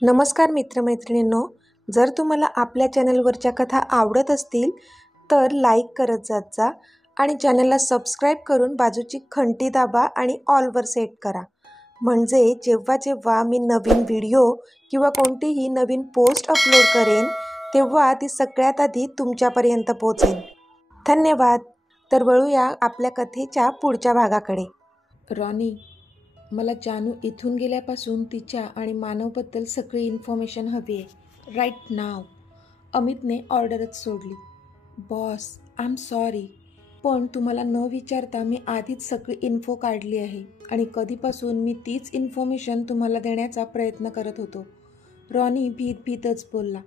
नमस्कार मित्रमैत्रिणींनो, जर तुम्हाला आपल्या चॅनलवरच्या कथा आवडत असतील तर लाईक करत जात जा आणि चॅनलला सबस्क्राईब करून बाजूची घंटी दाबा आणि ऑलवर सेट करा. म्हणजे जेव्हा जेव्हा मी नवीन व्हिडिओ किंवा कोणतीही नवीन पोस्ट अपलोड करेन तेव्हा ती सगळ्यात आधी तुमच्यापर्यंत पोहोचेल. धन्यवाद. तर वळूया आपल्या कथेच्या पुढच्या भागाकडे. रॉनी, मला जानू इथून गेल्यापासून तिच्या आणि मानवबद्दल सगळी इन्फॉर्मेशन हवी आहे, राईट नाव. अमितने ऑर्डरच सोडली. बॉस, आय एम सॉरी, पण तुम्हाला न विचारता मी आधीच सगळी इन्फो काढली आहे आणि कधीपासून मी तीच इन्फॉर्मेशन तुम्हाला देण्याचा प्रयत्न करत होतो. रॉनी भीत भीतच बोलला.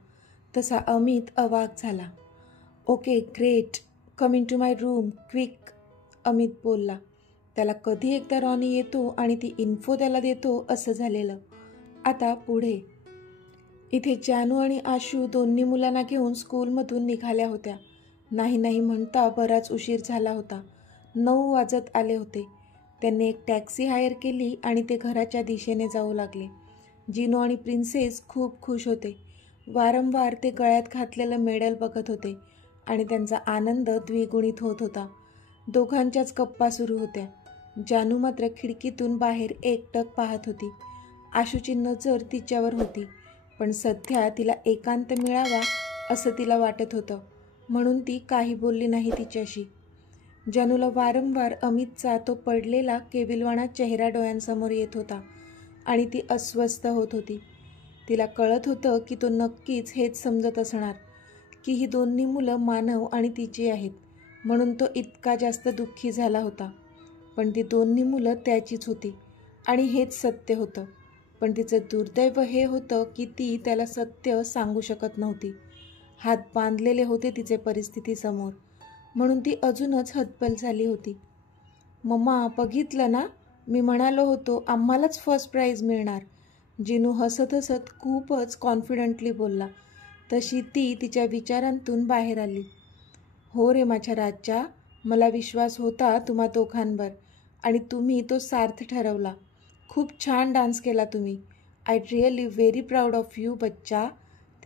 तसा अमित अवाक झाला. Okay great, coming to my room quick, Amit बोलला. त्याला कधी एकदा रॉनी येतो आणि ती इन्फो त्याला देतो असं झालेलं. आता पुढे. इथे जानू आणि आशू दोन्ही मुलांना घेऊन स्कूलमधून निघाल्या होत्या. नाही म्हणता बराच उशीर झाला होता. 9 वाजत आले होते. त्यांनी एक टॅक्सी हायर केली आणि ते घराच्या दिशेने जाऊ लागले. जिनू आणि प्रिन्सेस खूप खुश होते. वारंवार ते गळ्यात घातलेलं मेडल बघत होते आणि त्यांचा आनंद द्विगुणित होत होता. दोघांच्याच गप्पा सुरू होत्या. जानू मात्र खिडकीतून बाहेर एकटक पाहत होती. आशूची नजर तिच्यावर होती, पण सध्या तिला एकांत मिळावा असं तिला वाटत होतं, म्हणून ती काही बोलली नाही तिच्याशी. जानूला वारंवार अमितचा तो पडलेला केविलवाणा चेहरा डोळ्यांसमोर येत होता आणि ती अस्वस्थ होत होती. तिला कळत होतं की तो नक्कीच हेच समजत असणार की ही दोन्ही मुलं मानव आणि तिची आहेत, म्हणून तो इतका जास्त दुःखी झाला होता. पण ती दोन्ही मुलं त्याचीच होती आणि हेच सत्य होतं. पण तिचं दुर्दैव हे होतं की ती त्याला सत्य सांगू शकत नव्हती. हात बांधलेले होते तिचे परिस्थितीसमोर, म्हणून ती अजूनच हतबल झाली होती. मम्मा, बघितलं ना, मी म्हणालो होतो आम्हालाच फर्स्ट प्राईज मिळणार. जिनू हसत हसत खूपच कॉन्फिडंटली बोलला. तशी ती तिच्या विचारांतून बाहेर आली. हो रे माझ्या राजा, मला विश्वास होता तुम्हा दोघांवर आणि तुम्ही तो सार्थ ठरवला. खूप छान डान्स केला तुम्ही. I really very proud of you बच्चा,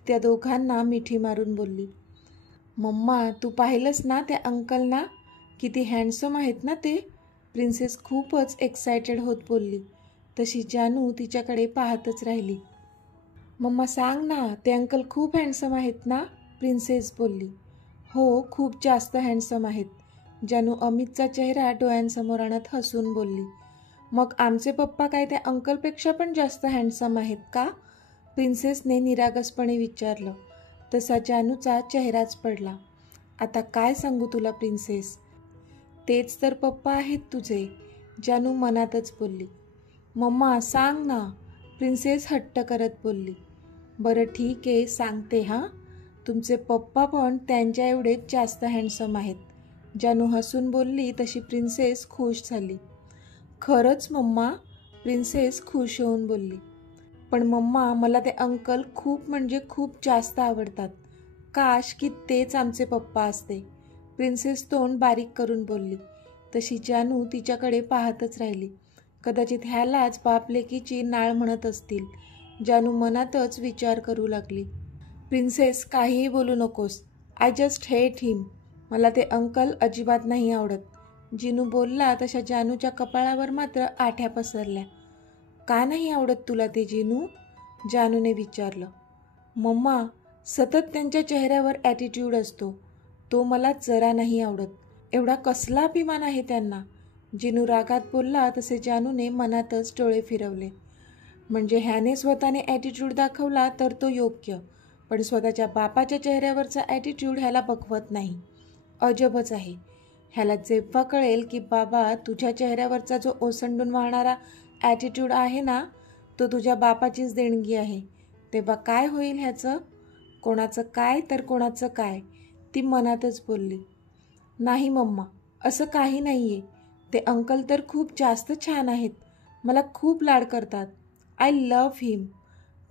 त्या दोघांना मिठी मारून बोलली. मम्मा, तू पाहिलंस ना त्या अंकलना, किती हँडसम आहेत ना ते, प्रिन्सेस खूपच एक्सायटेड होत बोलली. तशी जानू तिच्याकडे पाहतच राहिली. मम्मा सांग ना, ते अंकल खूप हँडसम आहेत ना, प्रिन्सेस बोलली. हो, खूप जास्त हँडसम आहेत, जानू अमितचा चेहरा डोळ्यांसमोर आणत हसून बोलली. मग आमचे पप्पा काय त्या अंकलपेक्षा पण जास्त हँडसम आहेत का, प्रिन्सेसने निरागसपणे विचारलं. तसा जानूचा चेहराच पडला. आता काय सांगू तुला प्रिन्सेस, तेच तर पप्पा आहेत तुझे, जानू मनातच बोलली. मम्मा सांग ना, प्रिन्सेस हट्ट करत बोलली. बरं ठीक आहे, सांगते हां, तुमचे पप्पा पण त्यांच्या एवढेच जास्त हँडसम आहेत, जानू हसून बोलली. तशी प्रिन्सेस खुश झाली. खरंच मम्मा, प्रिन्सेस खुश होऊन बोलली. पण मम्मा, मला ते अंकल खूप म्हणजे खूप जास्त आवडतात. काश की तेच आमचे पप्पा असते, प्रिन्सेस तोंड बारीक करून बोलली. तशी जानू तिच्याकडे पाहतच राहिली. कदाचित ह्यालाच बाप लेकीची नाळ म्हणत असतील, जानू मनातच विचार करू लागली. प्रिन्सेस, काहीही बोलू नकोस, आय जस्ट हेट हिम, मला ते अंकल अजिबात नाही आवडत, जिनू बोलला. तशा जानूच्या कपाळावर मात्र आठ्या पसरल्या. का नाही आवडत तुला ते जिनू, जानूने विचारलं. मम्मा, सतत त्यांच्या चेहऱ्यावर ॲटिट्यूड असतो, तो मला जरा नाही आवडत. एवढा कसला अभिमान आहे त्यांना, जिनू रागात बोलला. तसे जानूने मनातच डोळे फिरवले. म्हणजे ह्याने स्वतःने ॲटिट्यूड दाखवला तर तो योग्य, पण स्वतःच्या बापाच्या चेहऱ्यावरचा ॲटिट्यूड ह्याला बघवत नाही. अजबच आहे. ह्याला जेव्हा कळेल की बाबा, तुझ्या चेहऱ्यावरचा जो ओसंडून वाहणारा ॲटिट्यूड आहे ना, तो तुझ्या बापाचीच देणगी आहे, तेव्हा काय होईल ह्याचं. कोणाचं काय तर कोणाचं काय, ती मनातच बोलली. नाही मम्मा, असं काही नाही आहे, ते अंकल तर खूप जास्त छान आहेत, मला खूप लाड करतात, आय लव्ह हिम,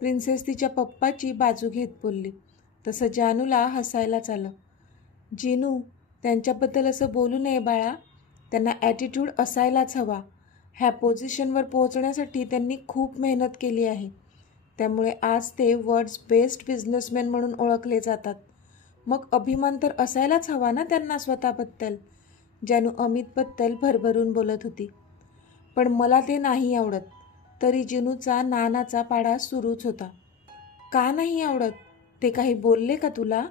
प्रिन्सेस तिच्या पप्पाची बाजू घेत बोलली. तसं जानूला हसायलाच आलं. जिनू, त्यांच्याबद्दल असं बोलू नये बाळा, त्यांना ॲटिट्यूड असायलाच हवा. ह्या पोझिशनवर पोहोचण्यासाठी त्यांनी खूप मेहनत केली आहे. त्यामुळे आज ते वर्ल्ड्स बेस्ट बिझनेसमॅन म्हणून ओळखले जातात. मग अभिमान तर असायलाच हवा ना त्यांना स्वतःबद्दल. जानू अमितबद्दल भरभरून बोलत होती. पण मला ते नाही आवडत. तरी जिनूचा नानाचा पाडा सुरूच होता. का नाही आवडत? ते काही बोलले का तुला?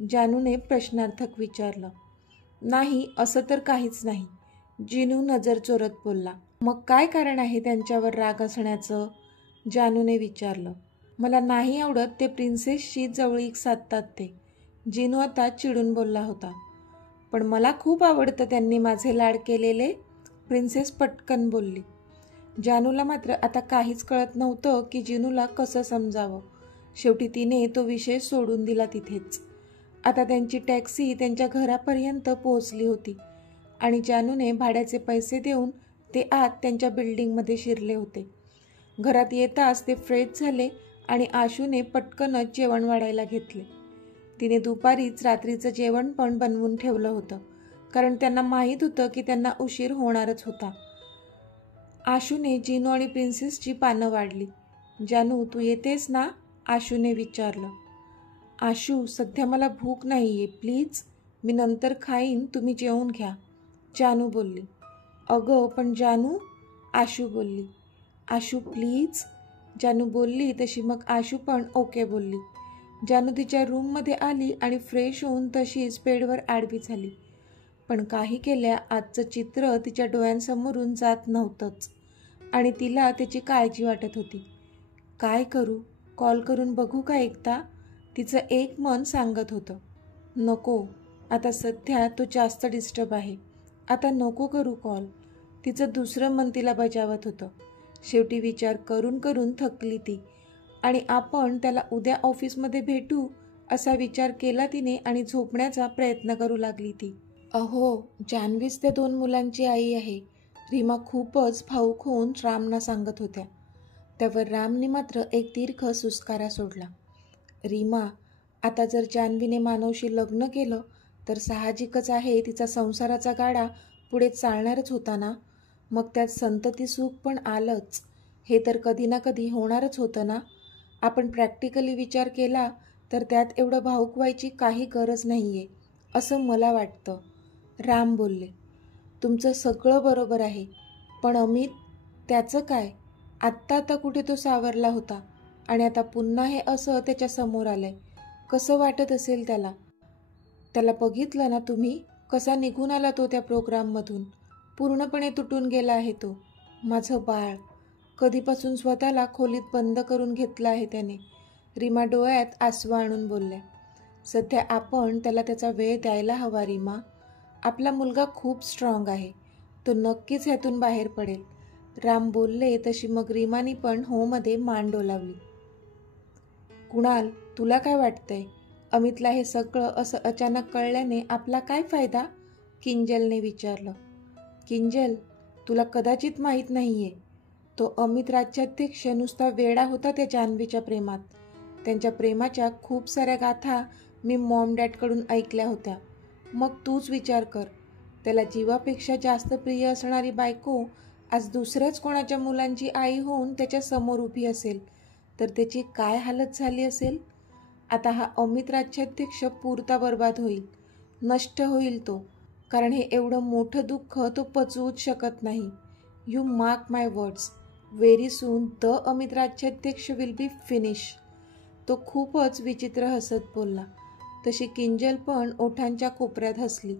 जानूने प्रश्नार्थक विचारलं. नाही, असं तर काहीच नाही, जिनू नजर चोरत बोलला. मग काय कारण आहे त्यांच्यावर राग असण्याचं? जानूने विचारलं. मला नाही आवडत ते प्रिन्सेसशी जवळीक साधतात ते, जिनू आता चिडून बोलला होता. पण मला खूप आवडतं त्यांनी माझे लाड केलेले, प्रिन्सेस पटकन बोलली. जानूला मात्र आता काहीच कळत नव्हतं की जिनूला कसं समजावं. शेवटी तिने तो विषय सोडून दिला तिथेच. आता त्यांची टॅक्सी त्यांच्या घरापर्यंत पोहोचली होती आणि जानूने भाड्याचे पैसे देऊन ते आत त्यांच्या बिल्डिंगमध्ये शिरले होते. घरात येताच ते फ्रेश झाले आणि आशूने पटकनच जेवण वाढायला घेतले. तिने दुपारीच रात्रीचं जेवण पण बनवून ठेवलं होतं, कारण त्यांना माहीत होतं की त्यांना उशीर होणारच होता. आशूने जिनू आणि प्रिन्सेसची पानं वाढली. जानू, तू येतेस ना? आशूने विचारलं. आशू, सध्या मला भूक नाही आहे, प्लीज. मी नंतर खाईन, तुम्ही जेवून घ्या, जानू बोलली. अगं पण जानू, आशू बोलली. आशू प्लीज, जानू बोलली तशी मग आशू पण ओके बोलली. जानू तिच्या रूममध्ये आली आणि फ्रेश होऊन तशीच बेडवर आडवी झाली. पण काही केल्या आजचं चित्र तिच्या डोळ्यांसमोरून जात नव्हतंच आणि तिला त्याची काळजी वाटत होती. काय करू? कॉल करून बघू का एकदा? तिचं एक मन सांगत होतं. नको, आता सध्या तो जास्त डिस्टर्ब आहे, आता नको करू कॉल. तिचं दुसरं मन तिला बजावत होतं. शेवटी विचार करून करून थकली ती आणि आपण त्याला उद्या ऑफिसमध्ये भेटू असा विचार केला तिने आणि झोपण्याचा प्रयत्न करू लागली ती. अहो, जान्हवीच त्या 2 मुलांची आई आहे, रीमा खूपच भावूक होऊन रामना सांगत होत्या. त्यावर रामने मात्र एक दीर्घ सुस्कारा सोडला. रीमा, आता जर जान्हवीने मानवशी लग्न केलं तर साहजिकच आहे तिचा संसाराचा गाडा पुढे चालणारच होता ना. मग त्यात संतती सुख पण आलंच, हे तर कधी ना कधी होणारच होतं ना. आपण प्रॅक्टिकली विचार केला तर त्यात एवढं भावूक व्हायची काही गरज नाही आहे, असं मला वाटतं, राम बोलले. तुमचं सगळं बरोबर आहे, पण अमित, त्याचं काय? आत्ता कुठे तो सावरला होता आणि आता पुन्हा हे असं त्याच्या समोर आलंय. कसं वाटत असेल त्याला? त्याला बघितलं ना तुम्ही, कसा निघून आला तो त्या प्रोग्राममधून. पूर्णपणे तुटून गेला आहे तो. माझं बाळ, कधीपासून स्वतःला खोलीत बंद करून घेतलं आहे त्याने, रीमा डोळ्यात आसू आणून बोलल्या. सध्या आपण त्याला त्याचा वेळ द्यायला हवा रीमा. आपला मुलगा खूप स्ट्रॉंग आहे, तो नक्कीच ह्यातून बाहेर पडेल, राम बोलले. तशी मग रीमानी पण होमध्ये मान डोलावली. कुणाल, तुला काय वाटतंय? अमितला हे सगळं असं अचानक कळल्याने आपला काय फायदा? किंजलने विचारलं. किंजल, तुला कदाचित माहीत नाहीये, तो अमित राज्याध्यक्ष नुसता वेडा होता त्या जान्हवीच्या प्रेमात. त्यांच्या प्रेमाच्या खूप साऱ्या गाथा मी मॉम डॅडकडून ऐकल्या होत्या. मग तूच विचार कर, त्याला जीवापेक्षा जास्त प्रिय असणारी बायको आज दुसऱ्याच कोणाच्या मुलांची आई होऊन त्याच्या समोर उभी असेल तर त्याची काय हालत झाली असेल. आता हा अमित राज्याध्यक्ष पुरता बर्बाद होईल, नष्ट होईल तो, कारण हे एवढं मोठं दुःख तो पचवूच शकत नाही. You mark my words, very soon the Amit राज्याध्यक्ष विल बी फिनिश. तो खूपच विचित्र हसत बोलला. तशी किंजल पण ओठांच्या कोपऱ्यात हसली.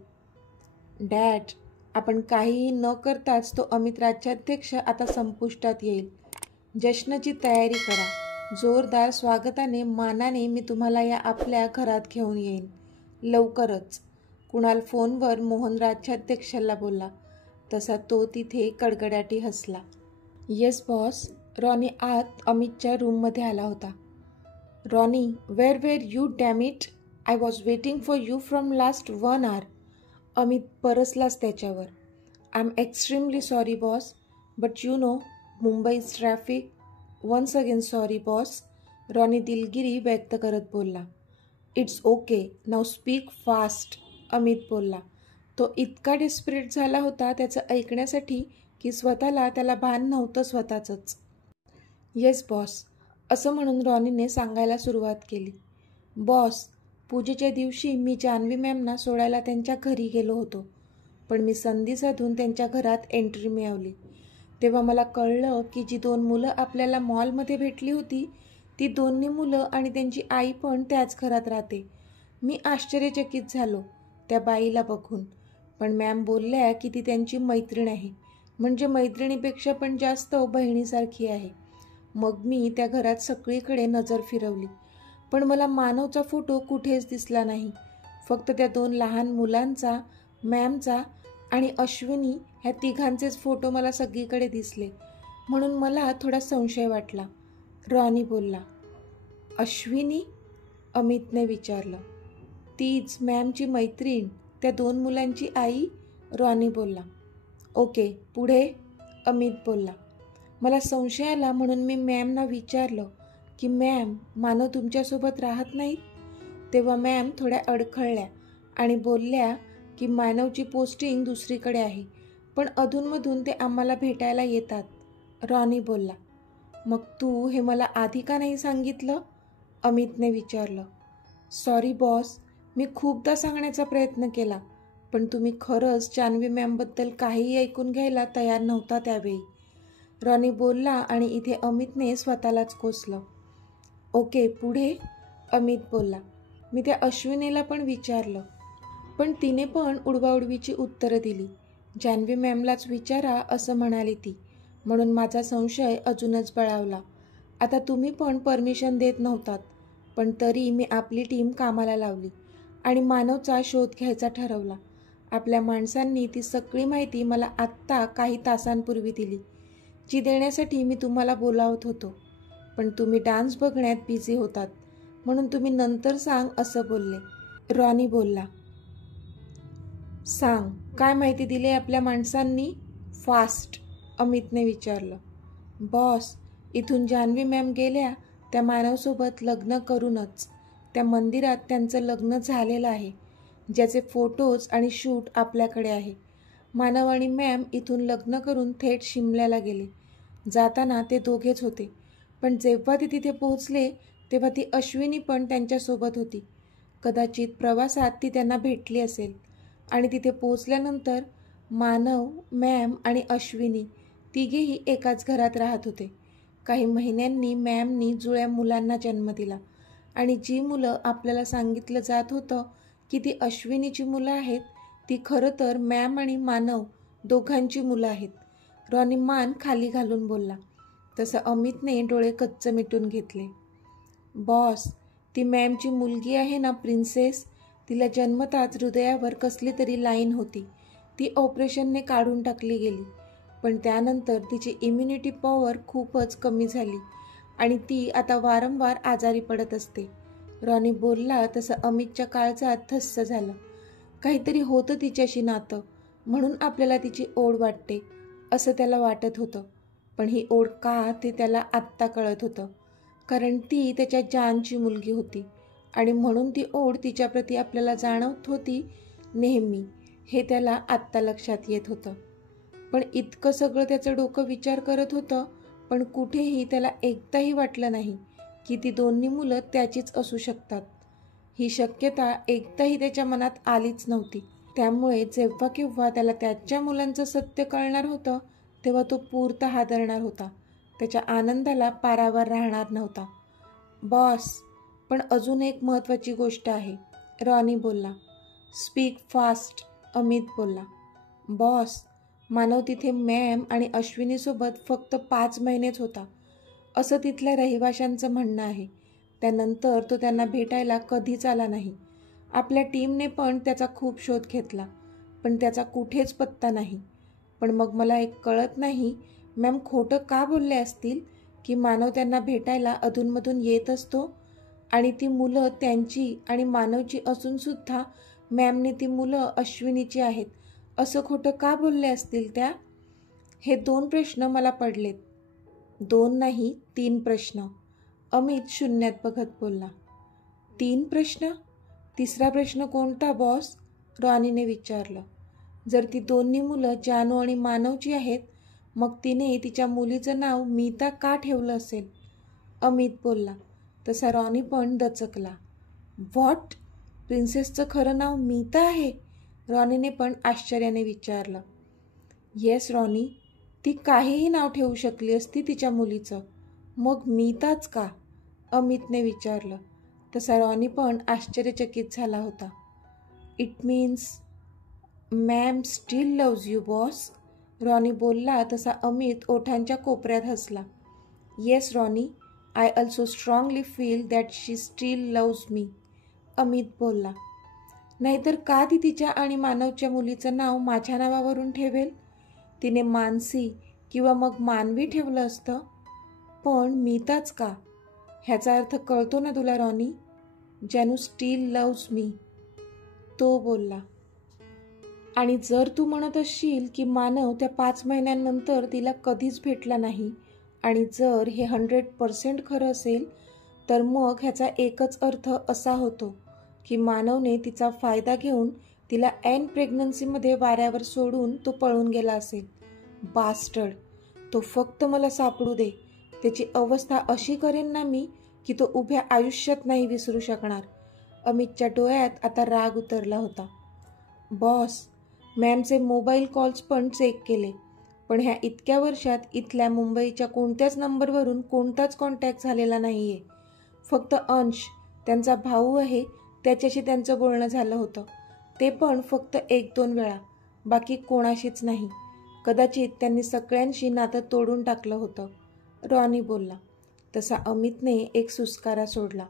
डॅड, आपण काहीही न करताच तो अमित राज्याध्यक्ष आता संपुष्टात येईल. जश्नची तयारी करा. जोरदार स्वागताने मानाने मी तुम्हाला या आपल्या घरात घेऊन येईन लवकरच. कुणाल फोनवर मोहन राज्याध्यक्षाला बोलला. तसा तो तिथे कडकडाटी हसला. Yes boss. रॉनी आत अमितच्या रूममध्ये आला होता. Ronnie, where you damn it? I was waiting for you from last 1 hour. Amit परसलाच त्याच्यावर. I am extremely sorry boss, but you know, Mumbai's traffic. Once again sorry boss, Ronnie दिलगिरी व्यक्त करत बोलला. It's okay, now speak fast, Amit बोलला. तो इतका desperate झाला होता त्याचं ऐकण्यासाठी की स्वतःला त्याला भान नव्हतं स्वतःचंच. येस बॉस, असं म्हणून रॉनीने सांगायला सुरुवात केली. बॉस, पूजेच्या दिवशी मी जान्हवी मॅमना सोडायला त्यांच्या घरी गेलो होतो, पण मी संधी साधून त्यांच्या घरात एंट्री मिळवली. तेव्हा मला कळलं की जी 2 मुलं आपल्याला मॉलमध्ये भेटली होती ती दोन्ही मुलं आणि त्यांची आई पण त्याच घरात राहते. मी आश्चर्यचकित झालो त्या बाईला बघून, पण मॅम बोलल्या की ती त्यांची मैत्रीण आहे, म्हणजे मैत्रिणीपेक्षा पण जास्त बहिणीसारखी आहे. मग मी त्या घरात सगळीकडे नजर फिरवली, पण मला मानवचा फोटो कुठेच दिसला नाही. फक्त त्या 2 लहान मुलांचा, मॅमचा आणि अश्विनी ह्या तिघांचेच फोटो मला सगळीकडे दिसले. म्हणून मला थोडा संशय वाटला. रॉनी बोलला. अश्विनी? अमितने विचारलं. तीच मॅमची मैत्रीण, त्या 2 मुलांची आई? रॉनी बोलला. ओके, पुढे? अमित बोलला. मला संशय आला म्हणून मी मॅमना विचारलं की मॅम, मानव तुमच्यासोबत राहत नाहीत? तेव्हा मॅम थोड्या अडखळल्या आणि बोलल्या की मानवची पोस्टिंग दुसरीकडे आहे, पण अधूनमधून ते आम्हाला भेटायला येतात. रॉनी बोलला. मग तू हे मला आधी का नाही सांगितलं? अमितने विचारलं. सॉरी बॉस, मी खूपदा सांगण्याचा प्रयत्न केला, पण तुम्ही खरंच जान्हवी मॅमबद्दल काहीही ऐकून घ्यायला तयार नव्हता त्यावेळी. रॉनी बोलला आणि इथे अमितने स्वतःलाच कोसलं. ओके, पुढे? अमित बोलला. मी त्या अश्विनीला पण विचारलं, पण तिने पण उडवाउडवीची उत्तरं दिली. जान्हवी मॅमलाच विचारा असं म्हणाली ती, म्हणून माझा संशय अजूनच बळावला. आता तुम्ही पण परमिशन देत नव्हतात, पण तरी मी आपली टीम कामाला लावली आणि मानवचा शोध घ्यायचा ठरवला. आपल्या माणसांनी ती सगळी माहिती मला आत्ता काही तासांपूर्वी दिली, जी देण्यासाठी मी तुम्हाला बोलावत होतो, पण तुम्ही डान्स बघण्यात बिझी होतात, म्हणून तुम्ही नंतर सांग असं बोलले. रॉनी बोलला. सांग, काय माहिती दिली आपल्या माणसांनी? फास्ट, अमितने विचारलं. बॉस, इथून जान्हवी मॅम गेल्या त्या मानवसोबत लग्न करूनच. त्या मंदिरात त्यांचं लग्न झालेलं आहे, ज्याचे फोटोज आणि शूट आपल्याकडे आहे. मानव आणि मॅम इथून लग्न करून थेट शिमल्याला गेले. जाताना ते दोघेच होते, पण जेव्हा ते तिथे पोहोचले तेव्हा ती अश्विनी पण त्यांच्यासोबत होती. कदाचित प्रवासात ती त्यांना भेटली असेल आणि तिथे पोहोचल्यानंतर मानव, मॅम आणि अश्विनी तिघेही एकाच घरात राहत होते. काही महिन्यांनी मॅमनी जुळ्या मुलांना जन्म दिला आणि जी मुलं आपल्याला सांगितलं जात होतं की ती अश्विनीची मुलं आहेत, ती खरं तर मॅम आणि मानव दोघांची मुलं आहेत. रॉनी मान खाली घालून बोलला. तसं अमितने डोळे कच्च मिटून घेतले. बॉस, ती मॅमची मुलगी आहे ना प्रिन्सेस, तिला जन्मताच हृदयावर कसली तरी लाईन होती. ती ऑपरेशनने काढून टाकली गेली, पण त्यानंतर तिची इम्युनिटी पॉवर खूपच कमी झाली आणि ती आता वारंवार आजारी पडत असते. रॉनी बोलला तसं अमितच्या काळजात धस्स झालं. काहीतरी होतं तिच्याशी नातं, म्हणून आपल्याला तिची ओढ वाटते असं त्याला वाटत होतं. पण ही ओढ का ते त्याला आत्ता कळत होतं, कारण ती त्याच्या जानची मुलगी होती आणि म्हणून ती ओढ तिच्याप्रती आपल्याला जाणवत होती नेहमी, हे त्याला आत्ता लक्षात येत होतं. पण इतकं सगळं त्याचं डोकं विचार करत होतं, पण कुठेही त्याला एकदाही वाटलं नाही की ती दोन्ही मुलं त्याचीच असू शकतात. ही शक्यता एकदाही त्याच्या मनात आलीच नव्हती. त्यामुळे जेव्हा केव्हा त्याला त्याच्या मुलांचं सत्य कळणार होतं तेव्हा तो पूर्त हादरणार होता. त्याच्या आनंदाला पारावर राहणार नव्हता. बॉस, पण अजून एक महत्त्वाची गोष्ट आहे, रॉनी बोलला. स्पीक फास्ट, अमित बोलला. बॉस, मानव तिथे मॅम आणि अश्विनीसोबत फक्त 5 महिनेच होता असं तिथल्या रहिवाशांचं म्हणणं आहे. त्यानंतर तो त्यांना भेटायला कधीच आला नाही. आपल्या टीमने पण त्याचा खूप शोध घेतला, पण त्याचा कुठेच पत्ता नाही. पण मग मला एक कळत नाही, मॅम खोटं का बोलले असतील की मानव त्यांना भेटायला अधूनमधून येत असतो आणि ती मुलं त्यांची आणि मानवची असूनसुद्धा मॅमने ती मुलं अश्विनीची आहेत असं खोटं का बोलले असतील त्या? हे 2 प्रश्न मला पडलेत. 2 नाही, 3 प्रश्न, अमित शून्यात बघत बोलला. 3 प्रश्न? तिसरा प्रश्न कोणता बॉस? रॉनीने विचारलं. जर ती दोन्ही मुलं जानू आणि मानवची आहेत, मग तिने तिच्या मुलीचं नाव मीता का ठेवलं असेल? अमित बोलला. तसा रॉनी पण दचकला. व्हॉट? प्रिन्सेसचं खरं नाव मीता आहे? रॉनीने पण आश्चर्याने विचारलं. येस रॉनी, ती काहीही नाव ठेवू शकली असती तिच्या मुलीचं, मग मीताच का? अमितने विचारलं. तसा रॉनी पण आश्चर्यचकित झाला होता. It means ma'am still loves you boss. Ronnie बोलला तसा अमित ओठांच्या कोपऱ्यात हसला. Yes Ronnie, I also strongly feel that she still loves me. Amit बोलला. नाहीतर का ती तिच्या आणि मानवच्या मुलीचं नाव माझ्या नावावरून ठेवेल? तिने मानसी किंवा मग मानवी ठेवलं असतं, पण मीताच का? ह्याचा अर्थ कळतो ना तुला रॉनी? जानू स्टील लव्ज मी, तो बोलला. आणि जर तू म्हणत असशील की मानव त्या 5 महिन्यांनंतर तिला कधीच भेटला नाही, आणि जर हे 100% खरं असेल, तर मग ह्याचा एकच अर्थ असा होतो की मानवने तिचा फायदा घेऊन तिला ऐन प्रेग्नन्सीमध्ये वाऱ्यावर सोडून तो पळून गेला असेल. बास्टर्ड, तो फक्त मला सापडू दे. त्याची अवस्था अशी करेन ना मी की तो उभ्या आयुष्यात नाही विसरू शकणार. अमितच्या डोळ्यात आता राग उतरला होता. बॉस, मॅमचे मोबाईल कॉल्स पण चेक केले, पण ह्या इतक्या वर्षात इथल्या मुंबईच्या कोणत्याच नंबरवरून कोणताच कॉन्टॅक्ट झालेला नाही आहे. फक्त अंश, त्यांचा भाऊ आहे, त्याच्याशी त्यांचं बोलणं झालं होतं, ते पण फक्त 1-2 वेळा, बाकी कोणाशीच नाही. कदाचित त्यांनी सगळ्यांशी नातं तोडून टाकलं होतं, रॉनी बोलला. तसा अमितने एक सुस्कारा सोडला.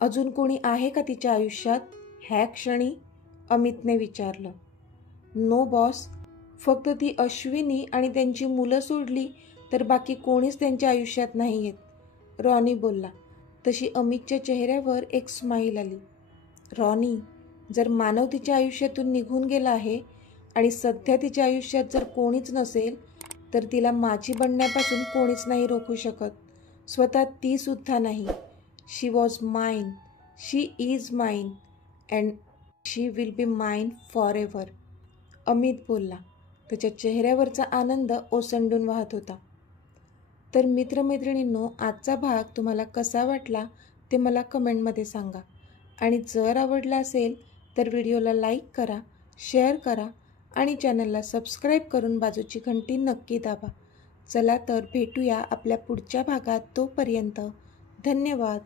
अजून कोणी आहे का तिच्या आयुष्यात ह्या क्षणी? अमितने विचारलं. नो बॉस, फक्त ती अश्विनी आणि त्यांची मुलं सोडली तर बाकी कोणीच त्यांच्या आयुष्यात नाही आहेत, रॉनी बोलला. तशी अमितच्या चेहऱ्यावर एक स्माईल आली. रॉनी, जर मानव तिच्या आयुष्यातून निघून गेला आहे आणि सध्या तिच्या आयुष्यात जर कोणीच नसेल, तर तिला माझी बनण्यापासून कोणीच नाही रोखू शकत, स्वतः ती सुद्धा नाही. She was mine, she is mine, and she will be mine forever, Amit बोलला. त्याच्या चेहऱ्यावरचा आनंद ओसंडून वाहत होता. तर मित्रमैत्रिणींनो, आजचा भाग तुम्हाला कसा वाटला ते मला कमेंटमध्ये सांगा. आणि जर आवडला असेल तर व्हिडिओला लाईक करा, शेअर करा आणि चॅनलला सबस्क्राईब करून बाजूची घंटी नक्की दाबा. चला तर भेटूया आपल्या पुढच्या भागात. तोपर्यंत धन्यवाद.